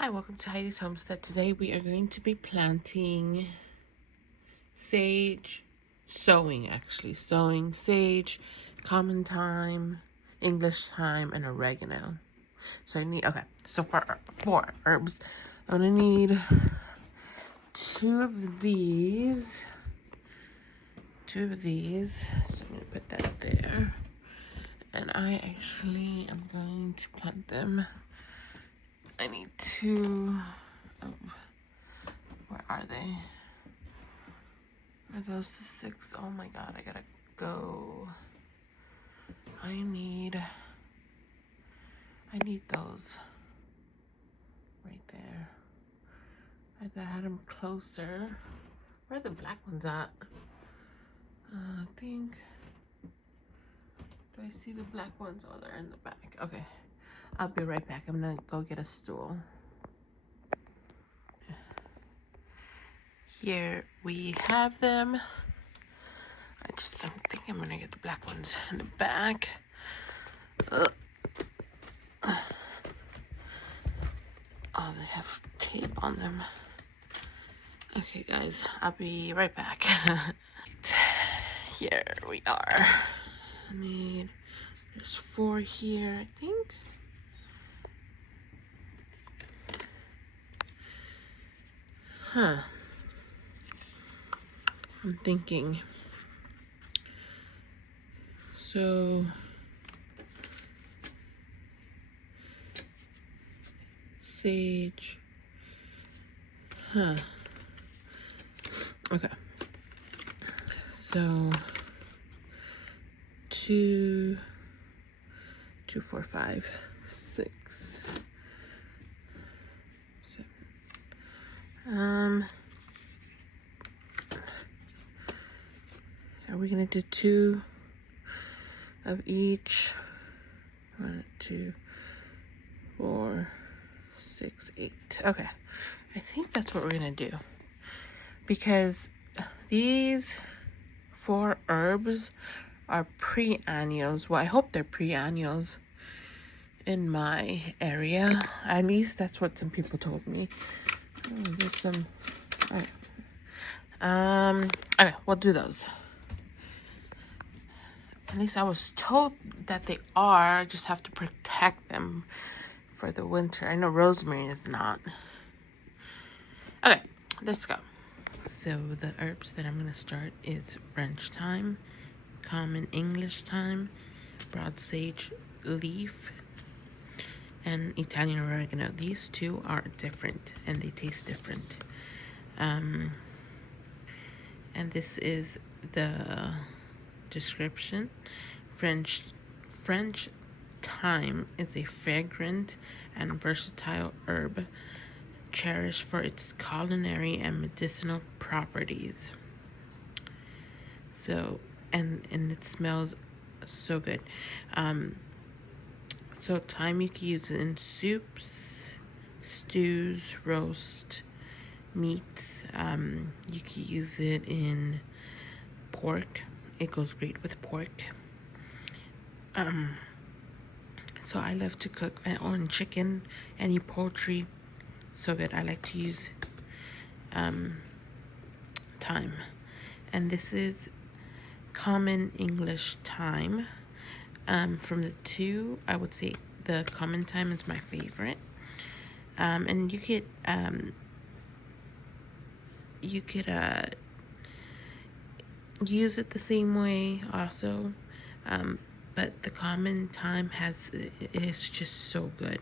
Hi, welcome to Heidi's Homestead. Today we are going to be planting sage, sowing sage, common thyme, English thyme, and oregano. So for herbs, I'm gonna need two of these. So I'm gonna put that there. And I actually am going to plant them. I need two. Oh, where are they? Are those the 6? Oh my god, I gotta go. I need those right there. I had them closer. Where are the black ones at? I think. Do I see the black ones? Oh, they're in the back. Okay. I'll be right back. I'm gonna go get a stool. Here we have them. I think I'm gonna get the black ones in the back. Oh, they have tape on them. Okay, guys, I'll be right back. Here we are. There's 4 here, I think. I'm thinking. So, sage. Okay. So, 2, 4, 5, 6, 7. Are we gonna do 2 of each? 1, 2, 4, 6, 8. Okay. I think that's what we're gonna do. Because these 4 herbs are pre-annuals. Well, I hope they're pre-annuals in my area. At least that's what some people told me. Oh, there's some. Okay, we'll do those. At least I was told that they are. I just have to protect them for the winter. I know rosemary is not. Okay, let's go. So the herbs that I'm going to start is French thyme, common English thyme, broad sage leaf, and Italian oregano. These 2 are different and they taste different. And this is the description. French thyme is a fragrant and versatile herb cherished for its culinary and medicinal properties. So, and it smells so good. So thyme, you can use it in soups, stews, roast meats. You can use it in pork. It goes great with pork. So I love to cook on chicken, any poultry. So good. I like to use thyme. And this is common English thyme. From the 2, I would say the common thyme is my favorite. And you could use it the same way also. But the common thyme is just so good.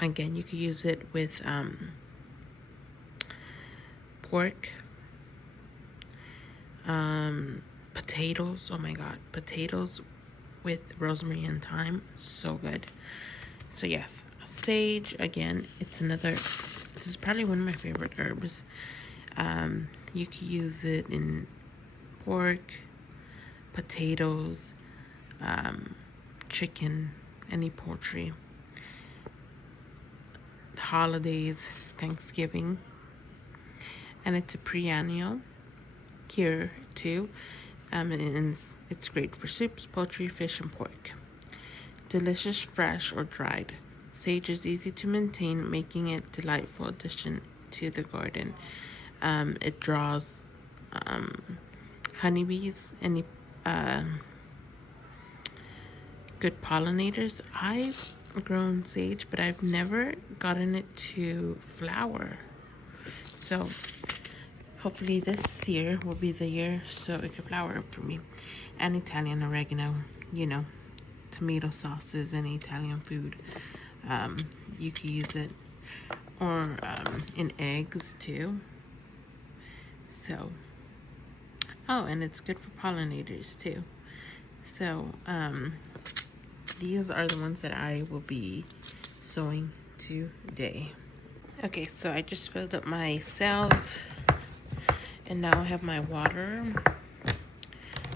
Again, you could use it with pork, potatoes. Oh my god, potatoes with rosemary and thyme, so good. So yes, sage, again, it's another. This is probably one of my favorite herbs. You can use it in pork, potatoes, chicken, any poultry. Holidays, Thanksgiving, and it's a pre-annual here too. And it's great for soups, poultry, fish, and pork. delicious fresh or dried. Sage is easy to maintain, making it a delightful addition to the garden. It draws honeybees, any good pollinators. I've grown sage, but I've never gotten it to flower. So hopefully this year will be the year so it can flower for me. And Italian oregano, you know, tomato sauces and Italian food. You can use it or in eggs too. So, oh, and it's good for pollinators too. So, these are the ones that I will be sowing today. Okay, so I just filled up my cells and now I have my water.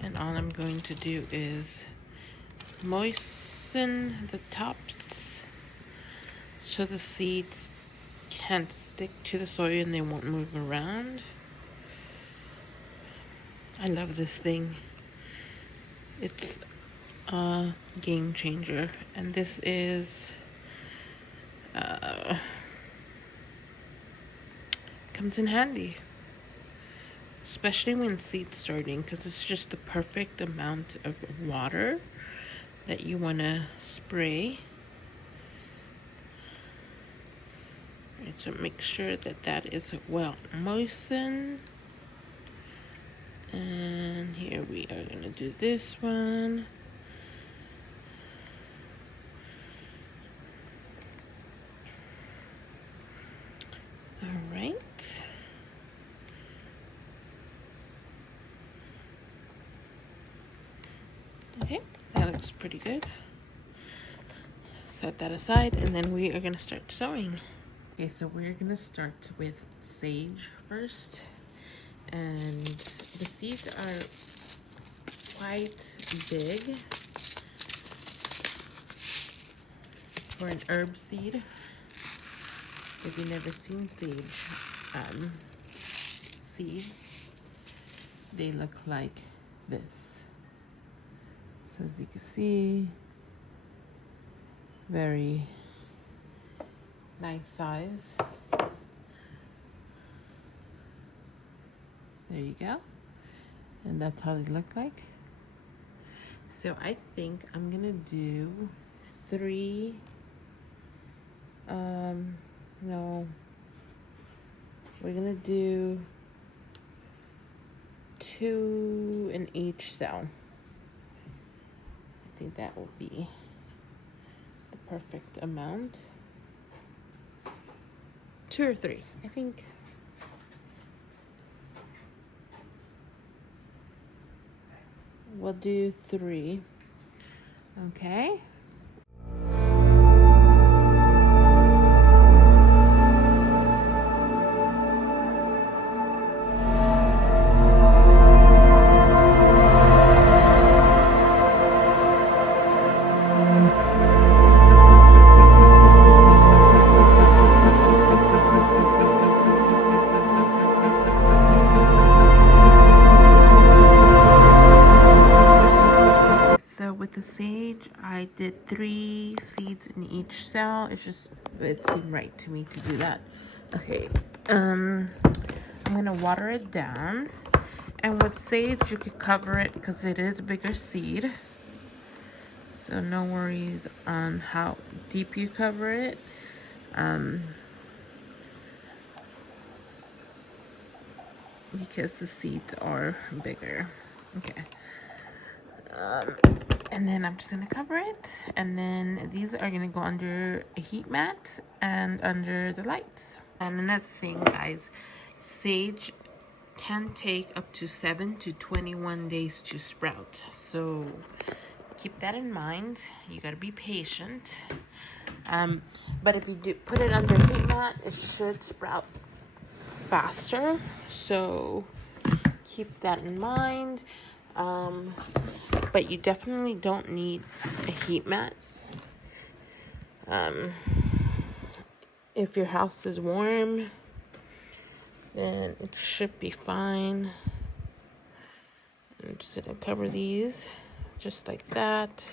And all I'm going to do is moisten the tops so the seeds can't stick to the soil and they won't move around. I love this thing. It's a game changer. And this is comes in handy, especially when seed starting, because it's just the perfect amount of water that you want to spray. Right, so make sure that that is well moistened. And here we are going to do this one. All right. Okay, that looks pretty good. Set that aside, and then we are going to start sowing. Okay, so we're going to start with sage first. And the seeds are quite big for an herb seed. If you've never seen sage seeds, they look like this. So as you can see, very nice size. There you go. And that's how they look like. So I think I'm gonna do 3, no, we're gonna do 2 in each cell. I think that will be the perfect amount. 2 or 3, I think. We'll do 3. Okay. With the sage, I did 3 seeds in each cell. It seemed right to me to do that. Okay, I'm gonna water it down. And with sage, you could cover it because it is a bigger seed. So no worries on how deep you cover it. Because the seeds are bigger. Okay. And then I'm just gonna cover it, and then these are gonna go under a heat mat and under the lights. And another thing, guys, sage can take up to 7 to 21 days to sprout, so keep that in mind. You gotta be patient. But if you do put it under a heat mat, it should sprout faster, so keep that in mind. But you definitely don't need a heat mat. If your house is warm, then it should be fine. I'm just gonna cover these just like that.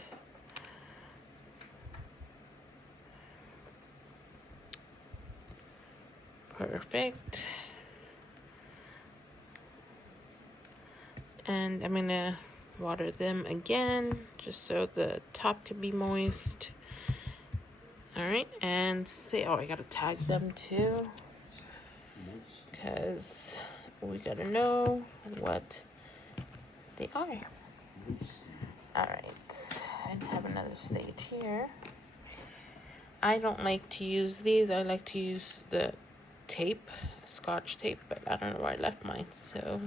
Perfect. And I'm gonna water them again just so the top can be moist. All right, and see, oh, I gotta tag them too, because we gotta know what they are. All right, I have another sage here. I don't like to use these. I like to use the tape, scotch tape, but I don't know where I left mine, so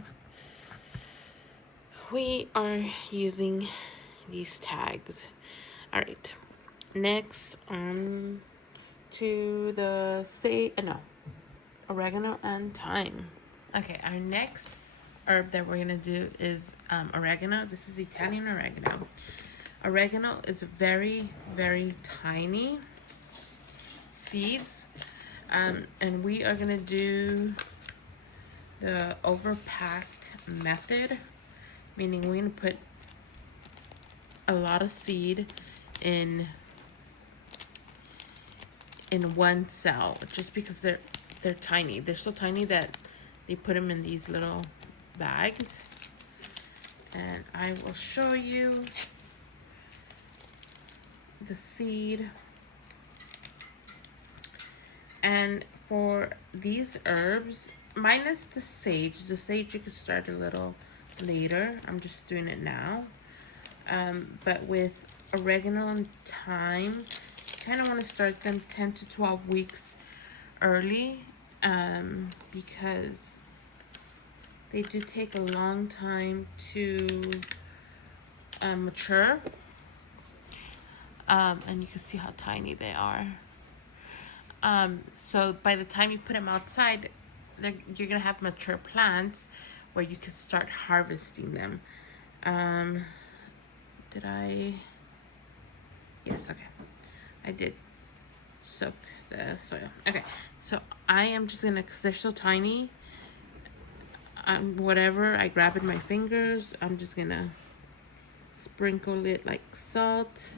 we are using these tags. All right, next on to the oregano and thyme. Okay, our next herb that we're gonna do is oregano. This is Italian oregano. Oregano is very, very tiny seeds, and we are gonna do the overpacked method, meaning we're gonna put a lot of seed in one cell, just because they're tiny. They're so tiny that they put them in these little bags, and I will show you the seed. And for these herbs, minus the sage you could start a little later. I'm just doing it now. But with oregano and thyme, kind of want to start them 10 to 12 weeks early, because they do take a long time to mature, and you can see how tiny they are. So by the time you put them outside, you're gonna have mature plants where you can start harvesting them. Did I? Yes, okay. I did soak the soil. Okay, so I am just gonna, because they're so tiny, whatever I grab in my fingers, I'm just gonna sprinkle it like salt.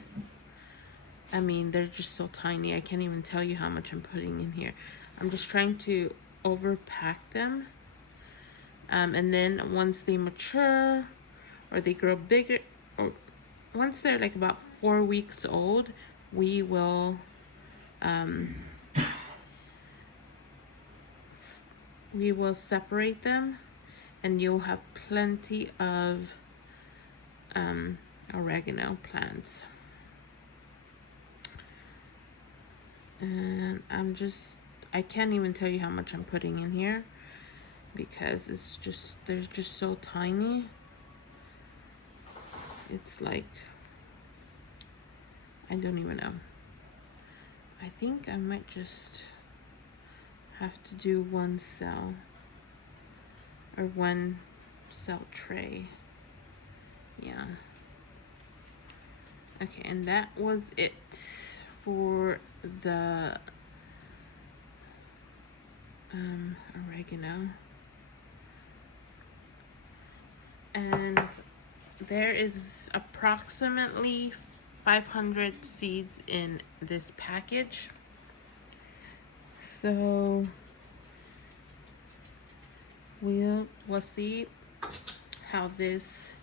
I mean, they're just so tiny. I can't even tell you how much I'm putting in here. I'm just trying to overpack them. And then once they mature or they grow bigger, or once they're like about 4 weeks old, we will separate them, and you'll have plenty of oregano plants. And I can't even tell you how much I'm putting in here, because they're just so tiny. It's like, I don't even know. I think I might just have to do one cell, or one cell tray. Yeah. Okay, and that was it for the oregano. And there is approximately 500 seeds in this package. So we'll see how this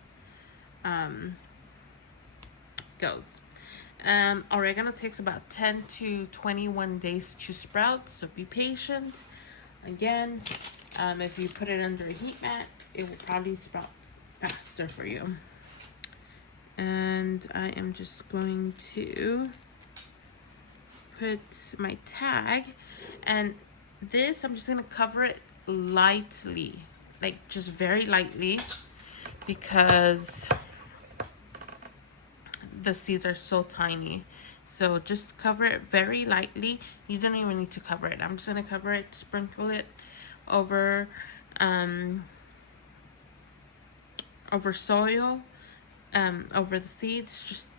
goes. Oregano takes about 10 to 21 days to sprout, so be patient. Again, if you put it under a heat mat, it will probably sprout faster for you. And I am just going to put my tag, and this, I'm just gonna cover it lightly, like just very lightly, because the seeds are so tiny. So just cover it very lightly. You don't even need to cover it. I'm just gonna cover it, sprinkle it over over soil, over the seeds, just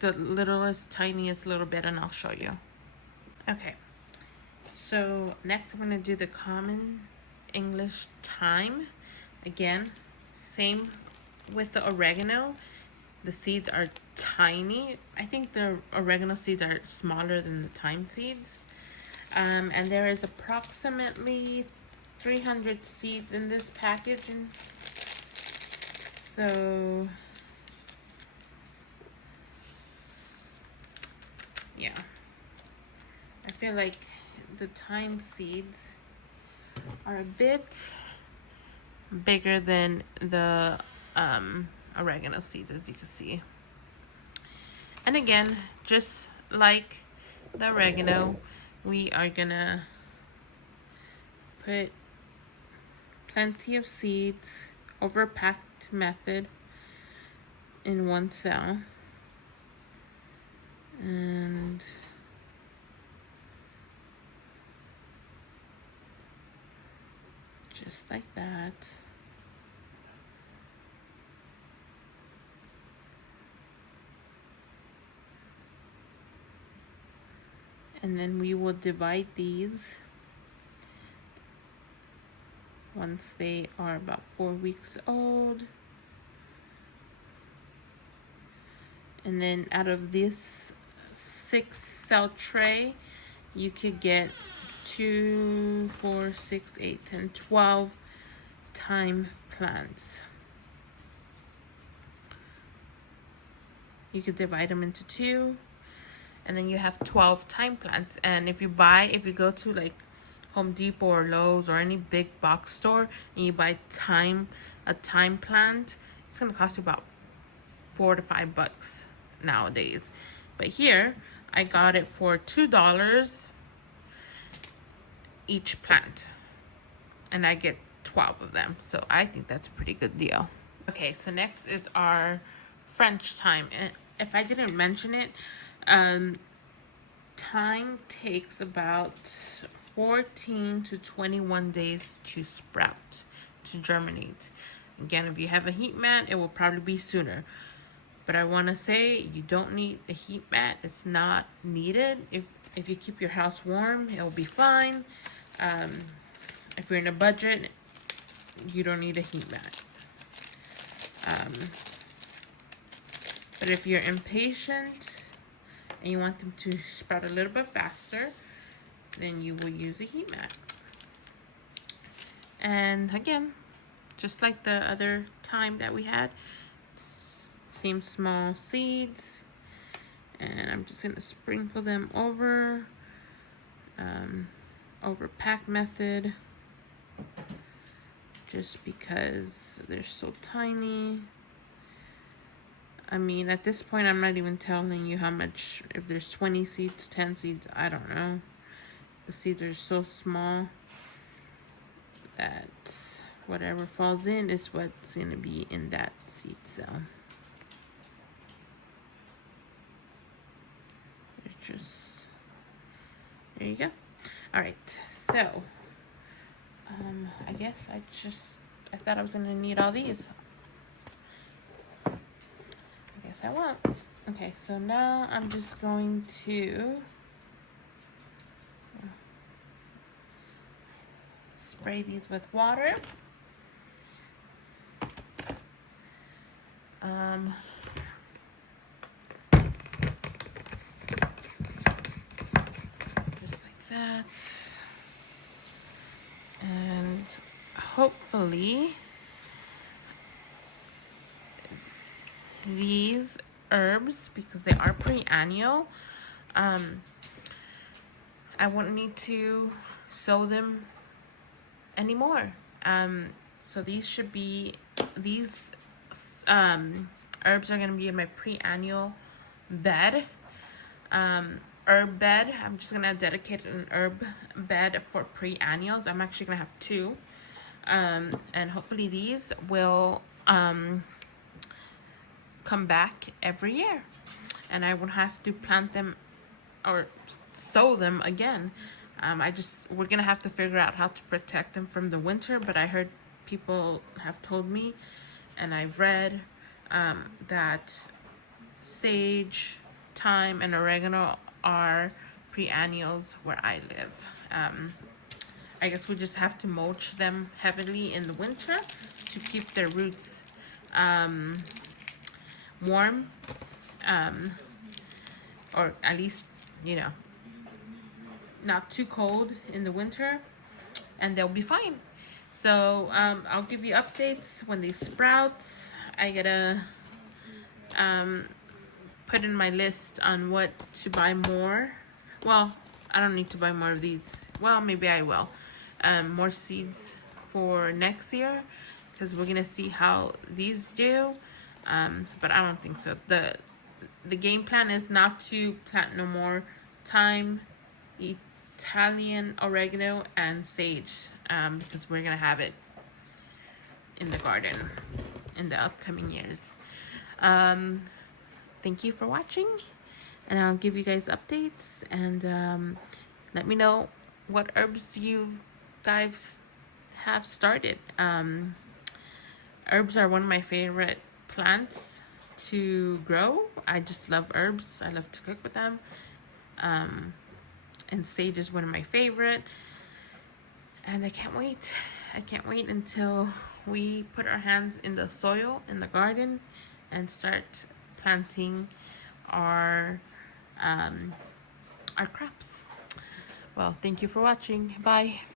the littlest, tiniest little bit, and I'll show you. Okay, so next I'm gonna do the common English thyme. Again, same with the oregano. The seeds are tiny. I think the oregano seeds are smaller than the thyme seeds. And there is approximately 300 seeds in this package, and so yeah, I feel like the thyme seeds are a bit bigger than the oregano seeds, as you can see. And again, just like the oregano, we are gonna put plenty of seeds over packed method in one cell, and just like that. And then we will divide these once they are about 4 weeks old. And then out of this 6-cell tray, you could get 2, 4, 6, 8, 10, 12 thyme plants. You could divide them into 2, and then you have 12 thyme plants. And if you go to like Home Depot or Lowe's or any big box store, and you buy a thyme plant, it's gonna cost you about $4 to $5 nowadays. But here, I got it for $2 each plant, and I get 12 of them, so I think that's a pretty good deal. Okay, so next is our French thyme. And if I didn't mention it, thyme takes about 14 to 21 days to sprout, to germinate. Again, if you have a heat mat, it will probably be sooner. But I want to say you don't need a heat mat. It's not needed. If you keep your house warm, it will be fine. If you're in a budget, you don't need a heat mat. But if you're impatient and you want them to sprout a little bit faster, then you will use a heat mat. And again, just like the other thyme that we had, same small seeds, and I'm just gonna sprinkle them over pack method, just because they're so tiny. I mean, at this point, I'm not even telling you how much, if there's 20 seeds, 10 seeds, I don't know. The seeds are so small that whatever falls in is what's gonna be in that seed cell. Just, there you go. All right, so I guess I thought I was gonna need all these. I guess I won't. Okay, so now I'm just going to spray these with water. Just like that. And hopefully these herbs, because they are pre-annual, I won't need to sow them anymore. So these herbs are gonna be in my pre-annual bed, herb bed. I'm just gonna dedicate an herb bed for pre-annuals. I'm actually gonna have 2, and hopefully these will come back every year, and I won't have to plant them or sow them again. We're gonna have to figure out how to protect them from the winter, but I heard people have told me, and I've read that sage, thyme, and oregano are pre-annuals where I live. I guess we just have to mulch them heavily in the winter to keep their roots warm, or at least, not too cold in the winter, and they'll be fine. So I'll give you updates when they sprout. I gotta put in my list on what to buy more. Well, I don't need to buy more of these. Well, maybe I will. More seeds for next year, because we're gonna see how these do. But I don't think so. The game plan is not to plant no more thyme, Italian oregano, and sage, because we're gonna have it in the garden in the upcoming years. Thank you for watching, and I'll give you guys updates, and let me know what herbs you guys have started. Herbs are one of my favorite plants to grow. I just love herbs. I love to cook with them. And sage is one of my favorite. And I can't wait. I can't wait until we put our hands in the soil in the garden and start planting our crops. Well, thank you for watching. Bye.